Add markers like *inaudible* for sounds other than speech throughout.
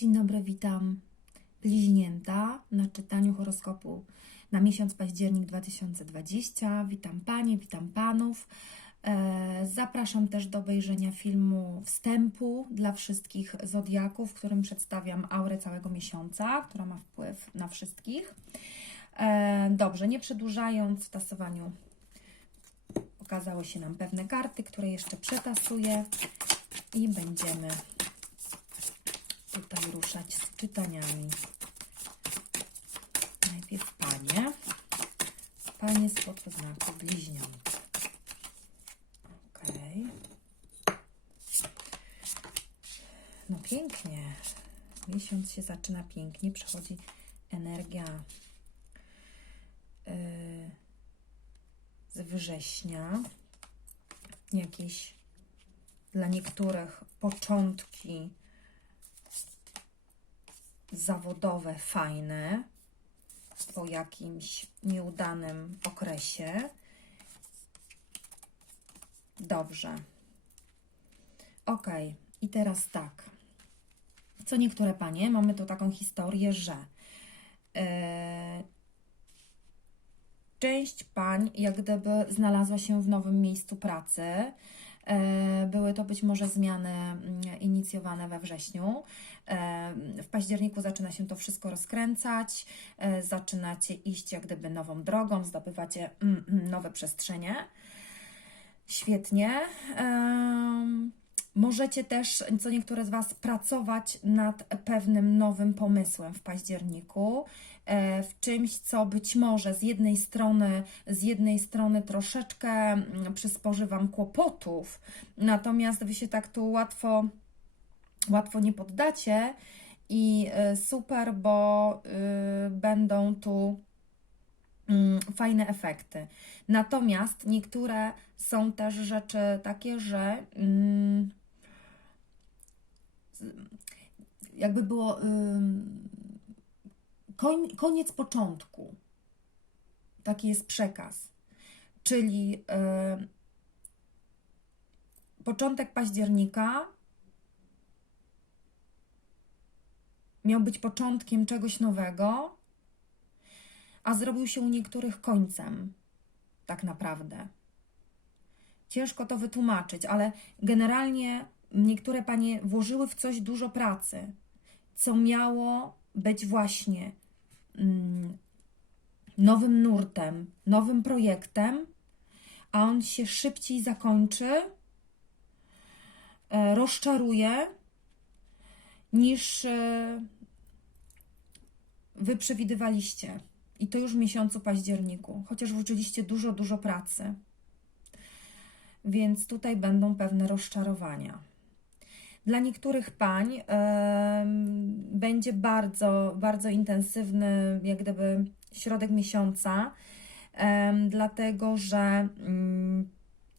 Dzień dobry, witam bliźnięta na czytaniu horoskopu na miesiąc październik 2020. Witam Panie, witam Panów. E, Zapraszam też do obejrzenia filmu wstępu dla wszystkich zodiaków, w którym przedstawiam aurę całego miesiąca, która ma wpływ na wszystkich. E, Dobrze, nie przedłużając w tasowaniu, okazały się nam pewne karty, które jeszcze przetasuję i będziemy tutaj ruszać z czytaniami. Najpierw panie. Panie spod znaku bliźniąt. Okej. No pięknie. Miesiąc się zaczyna pięknie. Przechodzi energia yy, z września. Jakieś dla niektórych początki zawodowe fajne po jakimś nieudanym okresie. Dobrze. Ok, i teraz tak. Co niektóre panie, mamy tu taką historię, że e, część pań jak gdyby znalazła się w nowym miejscu pracy. E, Były to być może zmiany mm, inicjowane we wrześniu. E, W październiku zaczyna się to wszystko rozkręcać, e, zaczynacie iść jak gdyby nową drogą, zdobywacie mm, mm, nowe przestrzenie. Świetnie. Możecie też, co niektóre z Was, pracować nad pewnym nowym pomysłem w październiku, w czymś, co być może z jednej strony, z jednej strony troszeczkę mm, przysporzy Wam kłopotów, natomiast Wy się tak tu łatwo, łatwo nie poddacie i e, super, bo y, będą tu mm, fajne efekty. Natomiast niektóre są też rzeczy takie, że mm, jakby było koń, koniec początku. Taki jest przekaz. Czyli ym, początek października miał być początkiem czegoś nowego, a zrobił się u niektórych końcem, tak naprawdę. Ciężko to wytłumaczyć, ale generalnie niektóre panie włożyły w coś dużo pracy, co miało być właśnie nowym nurtem, nowym projektem, a on się szybciej zakończy, e, rozczaruje, niż e, wy przewidywaliście. I to już w miesiącu październiku, chociaż włożyliście dużo, dużo pracy. Więc tutaj będą pewne rozczarowania. Dla niektórych pań em, będzie bardzo, bardzo intensywny, jak gdyby, środek miesiąca, em, dlatego że mm,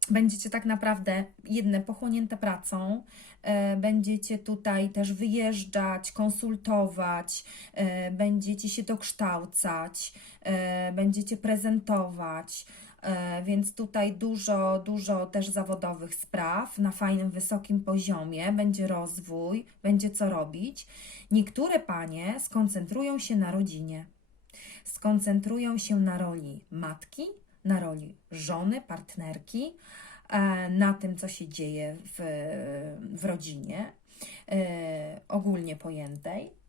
będziecie tak naprawdę jedne pochłonięte pracą, e, będziecie tutaj też wyjeżdżać, konsultować, e, będziecie się dokształcać, e, będziecie prezentować. E, Więc tutaj dużo, dużo też zawodowych spraw na fajnym, wysokim poziomie. Będzie rozwój, będzie co robić. Niektóre panie skoncentrują się na rodzinie, skoncentrują się na roli matki, na roli żony, partnerki, e, na tym, co się dzieje w, w rodzinie, e, ogólnie pojętej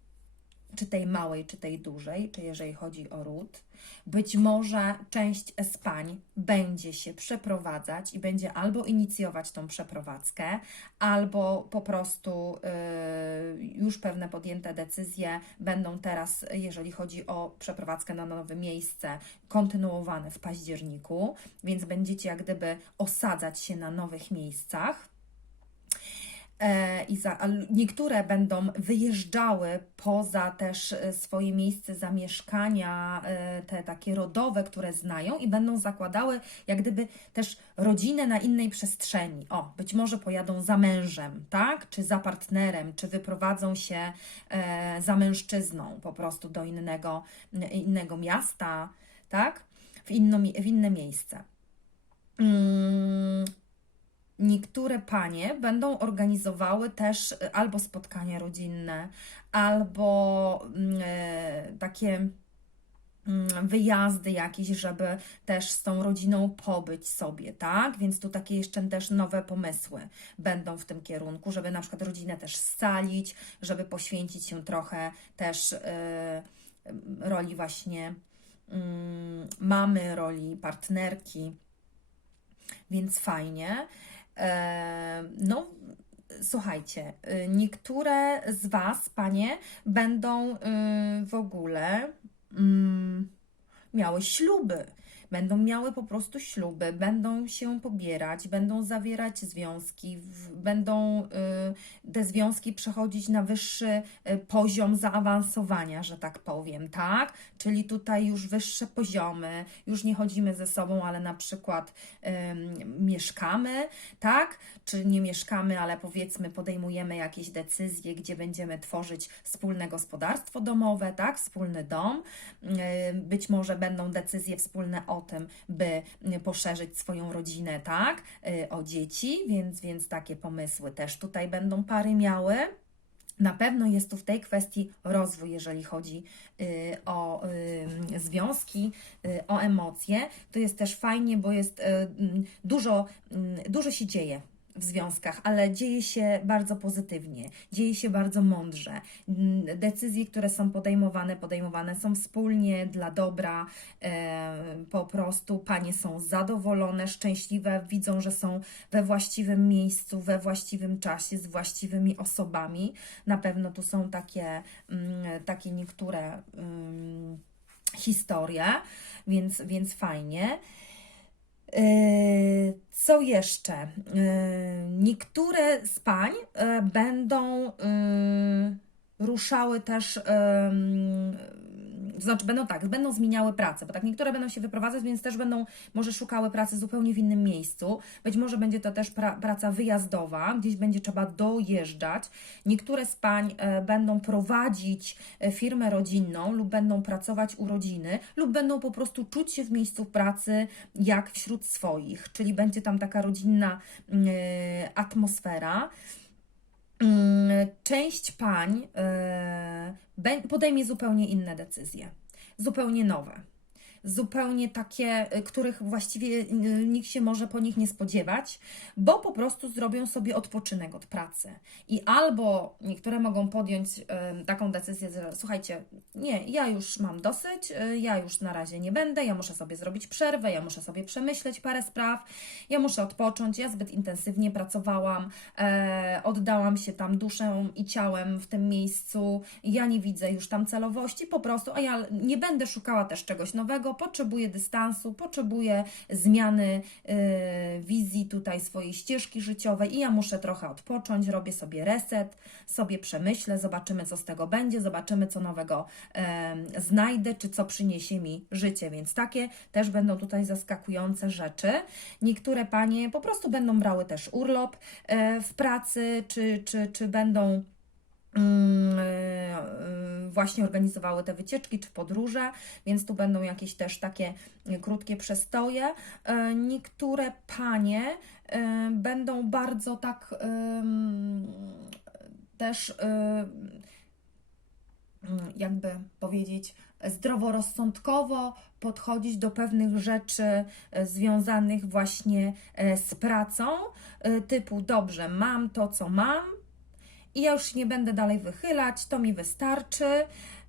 czy tej małej, czy tej dużej, czy jeżeli chodzi o ród. Być może część z pań będzie się przeprowadzać i będzie albo inicjować tą przeprowadzkę, albo po prostu y, już pewne podjęte decyzje będą teraz, jeżeli chodzi o przeprowadzkę na nowe miejsce, kontynuowane w październiku, więc będziecie jak gdyby osadzać się na nowych miejscach. E, i za, niektóre będą wyjeżdżały poza też e, swoje miejsce zamieszkania, e, te takie rodowe, które znają i będą zakładały jak gdyby też rodzinę na innej przestrzeni. O, być może pojadą za mężem, tak? Czy za partnerem, czy wyprowadzą się za mężczyzną po prostu do innego, innego miasta, tak? W, inno, w inne miejsce. Niektóre panie będą organizowały też e, albo spotkania rodzinne, albo mm, e, takie mm, wyjazdy jakieś, żeby też z tą rodziną pobyć sobie, tak? Więc tu takie jeszcze też nowe pomysły będą w tym kierunku, żeby na przykład rodzinę też scalić, żeby poświęcić się trochę też e, roli właśnie mm, mamy, roli partnerki, więc fajnie. E, No, słuchajcie, y, niektóre z Was, panie, będą y, w ogóle mm, miały śluby. Będą miały po prostu śluby, będą się pobierać, będą zawierać związki, będą y, te związki przechodzić na wyższy y, poziom zaawansowania, że tak powiem, tak? Czyli tutaj już wyższe poziomy, już nie chodzimy ze sobą, ale na przykład mieszkamy, tak? Czy nie mieszkamy, ale powiedzmy podejmujemy jakieś decyzje, gdzie będziemy tworzyć wspólne gospodarstwo domowe, tak? Wspólny dom. Yy, Być może będą decyzje wspólne o tym, by yy, poszerzyć swoją rodzinę, tak? Yy, O dzieci, więc, więc takie pomysły też tutaj będą pary miały. Na pewno jest tu w tej kwestii rozwój, jeżeli chodzi y, o y, związki, y, o emocje. To jest też fajnie, bo jest y, dużo, dużo się dzieje w związkach, ale dzieje się bardzo pozytywnie, dzieje się bardzo mądrze. Mm, Decyzje, które są podejmowane, podejmowane są wspólnie dla dobra. Po prostu panie są zadowolone, szczęśliwe, widzą, że są we właściwym miejscu, we właściwym czasie, z właściwymi osobami. Na pewno tu są takie, mm, takie niektóre mm, historie, więc, więc fajnie. Yy, Co jeszcze? Yy, Niektóre z pań yy, będą yy, ruszały też, znaczy będą tak, będą zmieniały pracę, bo tak niektóre będą się wyprowadzać, więc też będą może szukały pracy zupełnie w innym miejscu. Być może będzie to też pra, praca wyjazdowa, gdzieś będzie trzeba dojeżdżać. Niektóre z pań e, będą prowadzić e, firmę rodzinną lub będą pracować u rodziny lub będą po prostu czuć się w miejscu pracy jak wśród swoich, czyli będzie tam taka rodzinna mm, e, atmosfera. Mm, Część pań e, podejmie zupełnie inne decyzje, zupełnie nowe, zupełnie takie, y, których właściwie y, nikt się może po nich nie spodziewać, bo po prostu zrobią sobie odpoczynek od pracy. I albo niektóre mogą podjąć taką decyzję, że słuchajcie, nie, ja już mam dosyć, y, ja już na razie nie będę, ja muszę sobie zrobić przerwę, ja muszę sobie przemyśleć parę spraw, ja muszę odpocząć, ja zbyt intensywnie pracowałam, e, oddałam się tam duszą i ciałem w tym miejscu, ja nie widzę już tam celowości, po prostu, a ja nie będę szukała też czegoś nowego, potrzebuję dystansu, potrzebuję zmiany e, wizji tutaj swojej ścieżki życiowej i ja muszę trochę odpocząć, robię sobie reset, sobie przemyślę, zobaczymy co z tego będzie, zobaczymy co nowego znajdę, czy co przyniesie mi życie, więc takie też będą tutaj zaskakujące rzeczy. Niektóre panie po prostu będą brały też urlop e, w pracy, czy, czy, czy będą właśnie organizowały te wycieczki czy podróże, więc tu będą jakieś też takie e, krótkie przestoje. E, Niektóre panie e, będą bardzo tak też em, mm, jakby powiedzieć, zdroworozsądkowo podchodzić do pewnych rzeczy e, związanych właśnie e, z pracą, e, typu dobrze, mam to, co mam i ja już nie będę dalej wychylać, to mi wystarczy.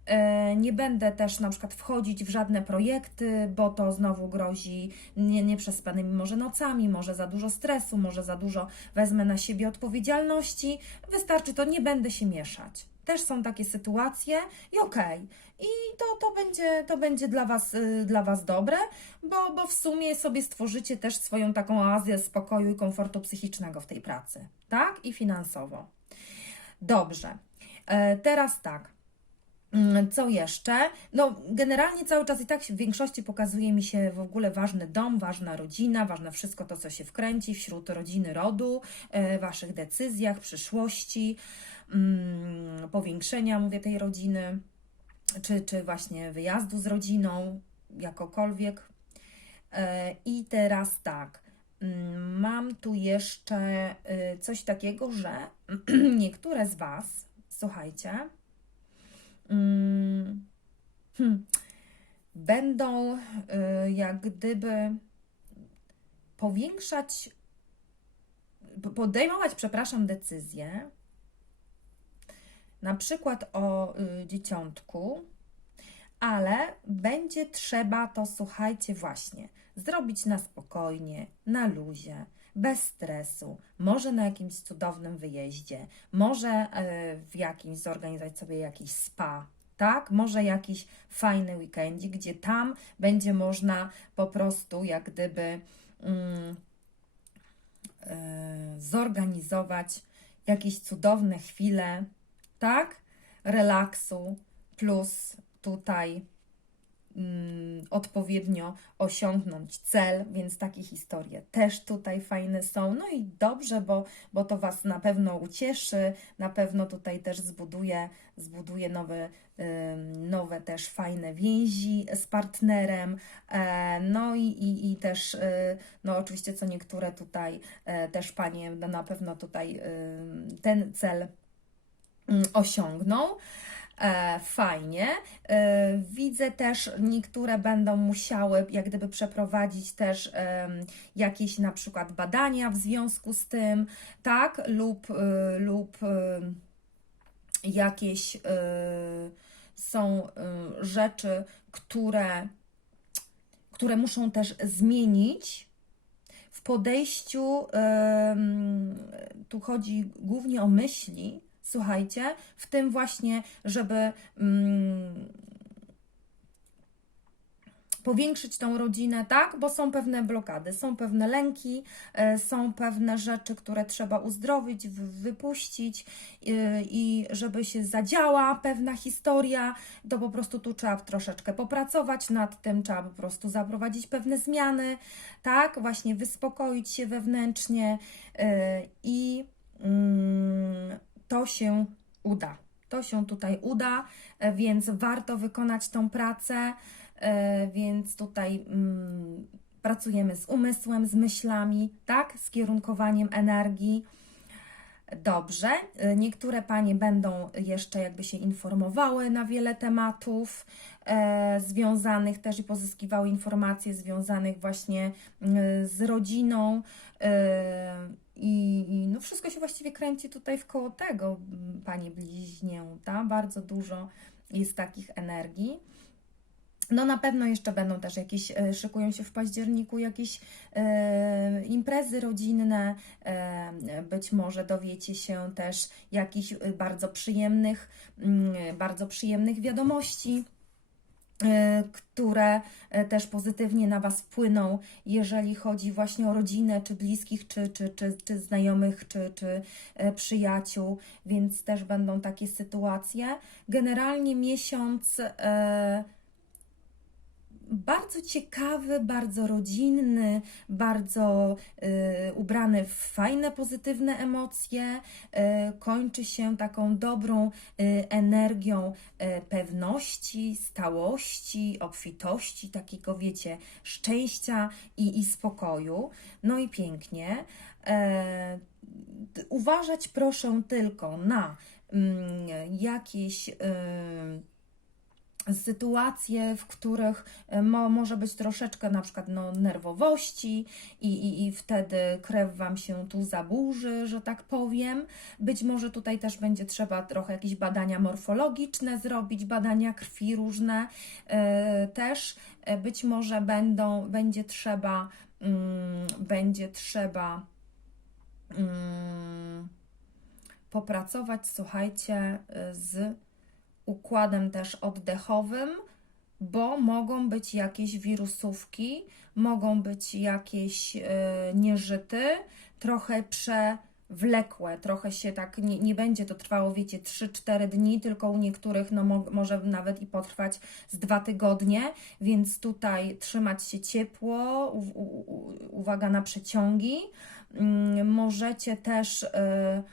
E, Nie będę też na przykład wchodzić w żadne projekty, bo to znowu grozi nie, nieprzespanymi może nocami, może za dużo stresu, może za dużo wezmę na siebie odpowiedzialności. Wystarczy to, nie będę się mieszać. Też są takie sytuacje i okej. I to, to, będzie, to będzie dla was, y, dla was dobre, bo, bo w sumie sobie stworzycie też swoją taką oazję spokoju i komfortu psychicznego w tej pracy, tak? I finansowo. Dobrze. E, Teraz tak. Mm, Co jeszcze? No, generalnie cały czas i tak w większości pokazuje mi się w ogóle ważny dom, ważna rodzina, ważne wszystko to, co się wkręci wśród rodziny, rodu, e, waszych decyzjach, przyszłości, mm, powiększenia, mówię, tej rodziny, czy, czy właśnie wyjazdu z rodziną, jakokolwiek. E, I teraz tak. Mm, mam tu jeszcze y, coś takiego, że *clears throat* niektóre z Was, słuchajcie, mm, hmm, będą y, jak gdyby powiększać, po- podejmować, przepraszam, decyzje, na przykład o y, dzieciątku, ale będzie trzeba to, słuchajcie, właśnie zrobić na spokojnie, na luzie, bez stresu, może na jakimś cudownym wyjeździe, może e, w jakimś zorganizować sobie jakiś spa, tak? Może jakiś fajny weekendzik, gdzie tam będzie można po prostu jak gdyby mm, e, zorganizować jakieś cudowne chwile, tak? Relaksu, plus tutaj mm, odpowiednio osiągnąć cel, więc takie historie też tutaj fajne są. No i dobrze, bo, bo to Was na pewno ucieszy, na pewno tutaj też zbuduje, zbuduje nowe, ym, nowe też fajne więzi z partnerem. E, no i, i, i też, y, no oczywiście co niektóre tutaj e, też Panie na pewno tutaj ten cel mm, osiągną. E, fajnie. E, widzę też, niektóre będą musiały jak gdyby przeprowadzić też jakieś na przykład badania w związku z tym, tak, lub, e, lub jakieś są rzeczy, które, które muszą też zmienić w podejściu. tu chodzi głównie o myśli, słuchajcie, w tym właśnie, żeby mm, powiększyć tą rodzinę, tak? Bo są pewne blokady, są pewne lęki, e, są pewne rzeczy, które trzeba uzdrowić, wypuścić e, i żeby się zadziała pewna historia, to po prostu tu trzeba troszeczkę popracować nad tym, trzeba po prostu zaprowadzić pewne zmiany, tak? Właśnie wyspokoić się wewnętrznie e, i mm, to się uda. To się tutaj uda, e, więc warto wykonać tą pracę. E, Więc tutaj mm, pracujemy z umysłem, z myślami, tak? Z kierunkowaniem energii. Dobrze. E, Niektóre panie będą jeszcze jakby się informowały na wiele tematów e, związanych też i pozyskiwały informacje związanych właśnie mm, z rodziną. E, i, I no wszystko się właściwie kręci tutaj w koło tego, m, Panie Bliźnięta. Bardzo dużo jest takich energii. No na pewno jeszcze będą też jakieś, e, szykują się w październiku jakieś e, imprezy rodzinne, e, być może dowiecie się też jakichś e, bardzo przyjemnych, mm, bardzo przyjemnych wiadomości które e, też pozytywnie na Was wpłyną, jeżeli chodzi właśnie o rodzinę, czy bliskich, czy, czy, czy, czy znajomych, czy, czy e, przyjaciół, więc też będą takie sytuacje. Generalnie miesiąc e, bardzo ciekawy, bardzo rodzinny, bardzo y, ubrany w fajne, pozytywne emocje, y, kończy się taką dobrą y, energią y, pewności, stałości, obfitości, takiego wiecie, szczęścia i, i spokoju. No i pięknie. D- uważać proszę tylko na mm, jakieś. Y, sytuacje, w których e, mo, może być troszeczkę na przykład no, nerwowości i, i, i wtedy krew Wam się tu zaburzy, że tak powiem. Być może tutaj też będzie trzeba trochę jakieś badania morfologiczne zrobić, badania krwi różne e, też. E, być może będą, będzie trzeba, mm, będzie trzeba mm, popracować, słuchajcie, z układem też oddechowym, bo mogą być jakieś wirusówki, mogą być jakieś e, nieżyty, trochę przewlekłe, trochę się tak, nie, nie będzie to trwało, wiecie, 3-4 dni, tylko u niektórych no, mo, może nawet i potrwać z dwa tygodnie, więc tutaj trzymać się ciepło, u, u, uwaga na przeciągi. Mm, Możecie też. e,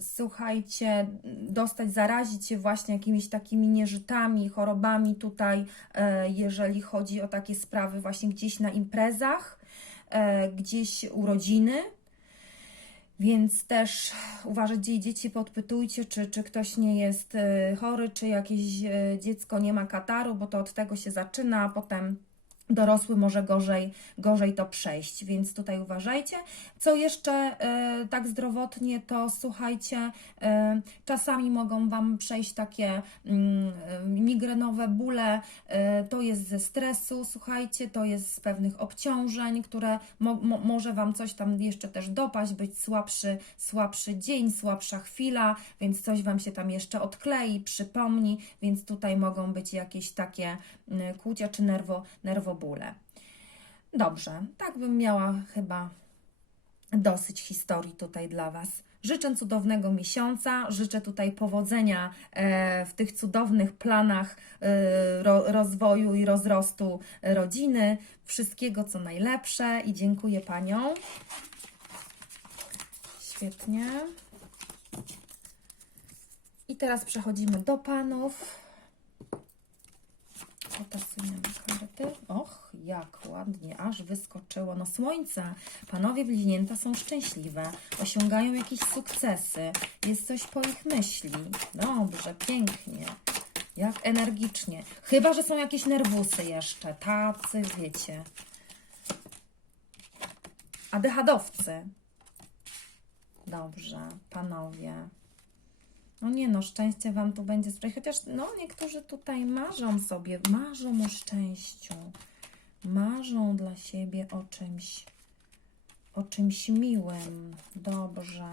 słuchajcie, dostać, zarazić się właśnie jakimiś takimi nieżytami, chorobami tutaj, e, jeżeli chodzi o takie sprawy właśnie gdzieś na imprezach. e, gdzieś urodziny, więc też uważajcie, dzieci podpytujcie, czy, czy ktoś nie jest e, chory, czy jakieś dziecko nie ma kataru, bo to od tego się zaczyna, a potem dorosły może gorzej, gorzej to przejść, więc tutaj uważajcie. Co jeszcze e, tak zdrowotnie, to słuchajcie, e, czasami mogą Wam przejść takie e, migrenowe bóle, e, to jest ze stresu, słuchajcie, to jest z pewnych obciążeń, które mo, mo, może Wam coś tam jeszcze też dopaść, być słabszy, słabszy dzień, słabsza chwila, więc coś Wam się tam jeszcze odklei, przypomni, więc tutaj mogą być jakieś takie mm, kłucia czy nerwo, nerwobóle. Dobrze, tak bym miała chyba dosyć historii tutaj dla Was. Życzę cudownego miesiąca, życzę tutaj powodzenia e, w tych cudownych planach e, ro, rozwoju i rozrostu rodziny. Wszystkiego co najlepsze i dziękuję Paniom. Świetnie. I teraz przechodzimy do Panów. Potasujemy karty. Och, jak ładnie, aż wyskoczyło. No słońce. Panowie bliźnięta są szczęśliwe. Osiągają jakieś sukcesy. Jest coś po ich myśli. Dobrze, pięknie. Jak energicznie. Chyba, że są jakieś nerwusy jeszcze. Tacy, wiecie. A dechadowcy. Dobrze, panowie. No nie no, szczęście Wam tu będzie sprawiać, chociaż no niektórzy tutaj marzą sobie, marzą o szczęściu, marzą dla siebie o czymś, o czymś miłym, dobrze.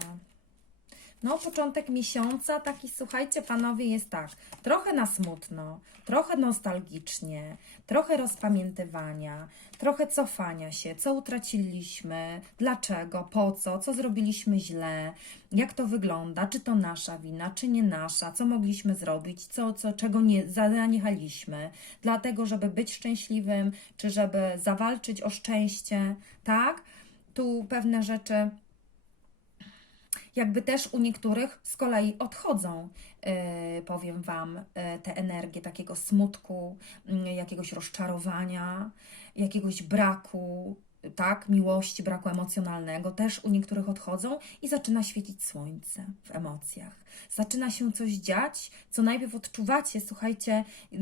No, początek miesiąca, taki słuchajcie, panowie, jest tak. Trochę na smutno, trochę nostalgicznie, trochę rozpamiętywania, trochę cofania się, co utraciliśmy, dlaczego, po co, co zrobiliśmy źle, jak to wygląda, czy to nasza wina, czy nie nasza, co mogliśmy zrobić, co, co, czego nie zaniechaliśmy, dlatego, żeby być szczęśliwym, czy żeby zawalczyć o szczęście, tak? Tu pewne rzeczy jakby też u niektórych z kolei odchodzą, yy, powiem Wam, yy, te energie takiego smutku, jakiegoś rozczarowania, jakiegoś braku, tak, miłości, braku emocjonalnego, też u niektórych odchodzą i zaczyna świecić słońce w emocjach. Zaczyna się coś dziać, co najpierw odczuwacie, słuchajcie, yy,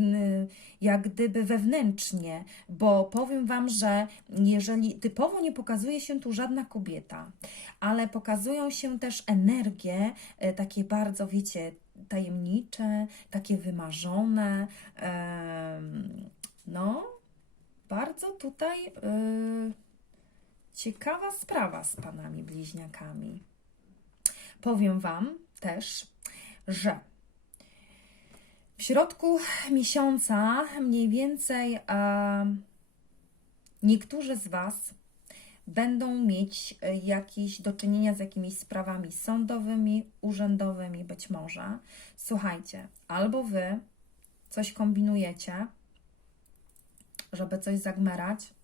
jak gdyby wewnętrznie, bo powiem Wam, że jeżeli typowo nie pokazuje się tu żadna kobieta, ale pokazują się też energie e, takie bardzo, wiecie, tajemnicze, takie wymarzone, no, bardzo tutaj y, ciekawa sprawa z panami bliźniakami. Powiem Wam też, że w środku miesiąca mniej więcej e, niektórzy z Was będą mieć e, jakieś do czynienia z jakimiś sprawami sądowymi, urzędowymi być może. Słuchajcie, albo Wy coś kombinujecie, żeby coś zagmerać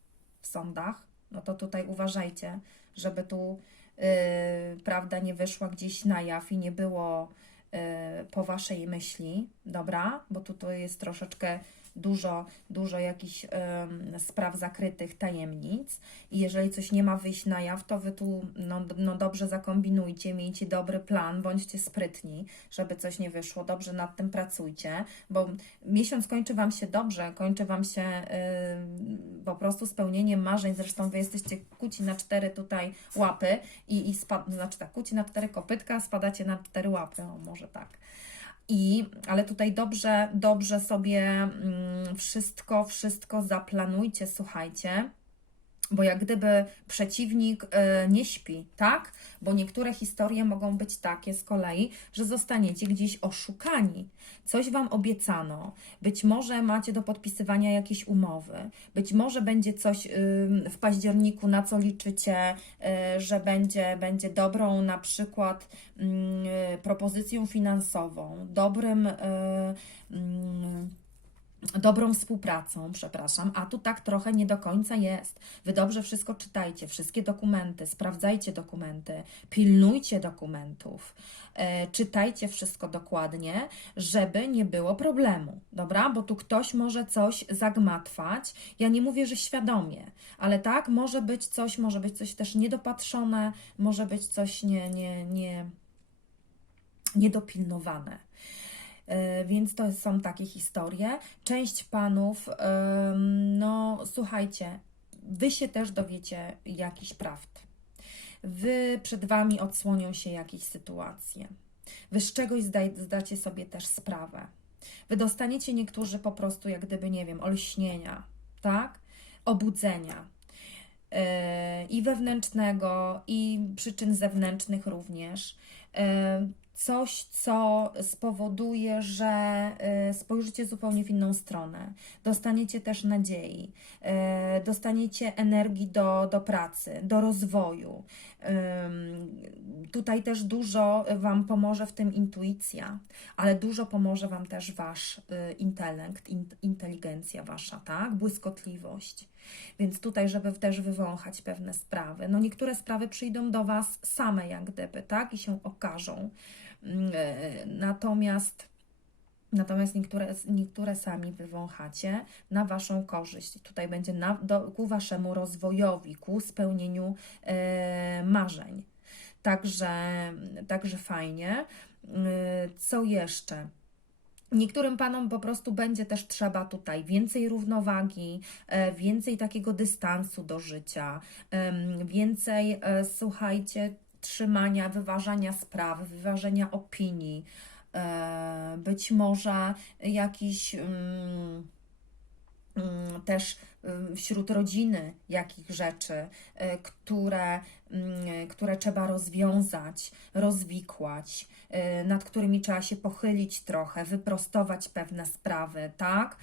w sądach, no to tutaj uważajcie, żeby tu yy, prawda nie wyszła gdzieś na jaw i nie było yy, po waszej myśli, dobra? Bo tu to jest troszeczkę dużo, dużo jakichś em, spraw zakrytych, tajemnic. I jeżeli coś nie ma wyjść na jaw, to wy tu no, no dobrze zakombinujcie, miejcie dobry plan, bądźcie sprytni, żeby coś nie wyszło, dobrze nad tym pracujcie, bo miesiąc kończy Wam się dobrze, kończy Wam się ym, po prostu spełnieniem marzeń, zresztą Wy jesteście kuci na cztery tutaj łapy i, i spa, znaczy tak, kuci na cztery kopytka, spadacie na cztery łapy, o może tak. I, ale tutaj dobrze, dobrze sobie mm, wszystko, wszystko zaplanujcie, słuchajcie, bo jak gdyby przeciwnik y, nie śpi, tak? Bo niektóre historie mogą być takie z kolei, że zostaniecie gdzieś oszukani. Coś Wam obiecano, być może macie do podpisywania jakieś umowy, być może będzie coś w październiku, na co liczycie, y, że będzie, będzie dobrą na przykład propozycją finansową, dobrym. Y, dobrą współpracą, przepraszam, a tu tak trochę nie do końca jest. Wy dobrze wszystko czytajcie, wszystkie dokumenty, sprawdzajcie dokumenty, pilnujcie dokumentów, e, czytajcie wszystko dokładnie, żeby nie było problemu, dobra? Bo tu ktoś może coś zagmatwać. Ja nie mówię, że świadomie, ale tak, może być coś, może być coś też niedopatrzone, może być coś nie, nie, nie, niedopilnowane. E, Więc to są takie historie. Część panów, no słuchajcie, wy się też dowiecie jakichś prawd. Wy przed wami odsłonią się jakieś sytuacje. Wy z czegoś zdacie sobie też sprawę. Wy dostaniecie niektórzy po prostu, jak gdyby, nie wiem, olśnienia, tak? Obudzenia. Yy, I wewnętrznego, i przyczyn zewnętrznych również. Yy, Coś, co spowoduje, że yy, spojrzycie zupełnie w inną stronę. Dostaniecie też nadziei, yy, dostaniecie energii do, do pracy, do rozwoju. Tutaj też dużo Wam pomoże w tym intuicja, ale dużo pomoże Wam też Wasz y, intelekt, in, inteligencja Wasza, tak? Błyskotliwość. Więc tutaj, żeby też wywąchać pewne sprawy. No niektóre sprawy przyjdą do Was same, jak gdyby, tak? I się okażą. Ym, y, Natomiast Natomiast niektóre, niektóre sami wywąchacie na Waszą korzyść. Tutaj będzie na, do, ku Waszemu rozwojowi, ku spełnieniu e, marzeń. Także, także fajnie. E, Co jeszcze? Niektórym panom po prostu będzie też trzeba tutaj więcej równowagi, e, więcej takiego dystansu do życia, więcej, e, słuchajcie, trzymania, wyważania spraw, wyważenia opinii, e, być może jakiś mm, mm, też wśród rodziny jakich rzeczy, y, które, mm, które trzeba rozwiązać, rozwikłać, y, nad którymi trzeba się pochylić trochę, wyprostować pewne sprawy, tak?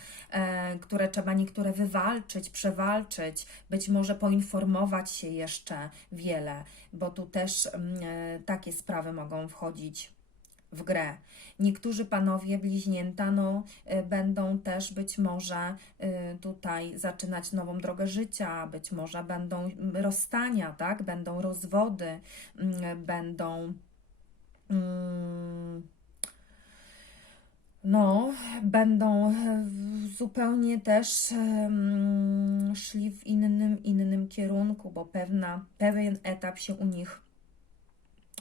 Które trzeba niektóre wywalczyć, przewalczyć, być może poinformować się jeszcze wiele, bo tu też mm, takie sprawy mogą wchodzić w grę. Niektórzy panowie bliźnięta no, y, będą też być może y, tutaj zaczynać nową drogę życia, być może będą mm, rozstania, tak? Będą rozwody, mm, będą. mm, No, będą e, zupełnie też em, szli w innym, innym kierunku, bo pewna, pewien etap się u nich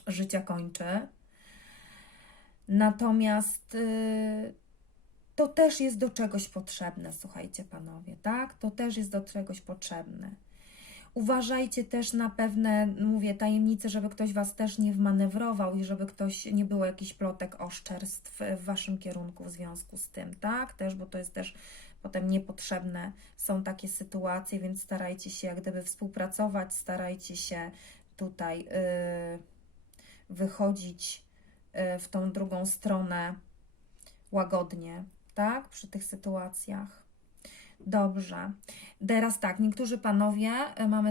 życia kończy. Natomiast y, to też jest do czegoś potrzebne, słuchajcie panowie, tak? To też jest do czegoś potrzebne. Uważajcie też na pewne, mówię, tajemnice, żeby ktoś was też nie wmanewrował i żeby ktoś nie było jakichś plotek, oszczerstw w waszym kierunku w związku z tym, tak? Też, bo to jest też potem niepotrzebne. Są takie sytuacje, więc starajcie się jak gdyby współpracować, starajcie się tutaj y, wychodzić w tą drugą stronę łagodnie, tak? Przy tych sytuacjach. Dobrze. Teraz tak, niektórzy panowie, y, mamy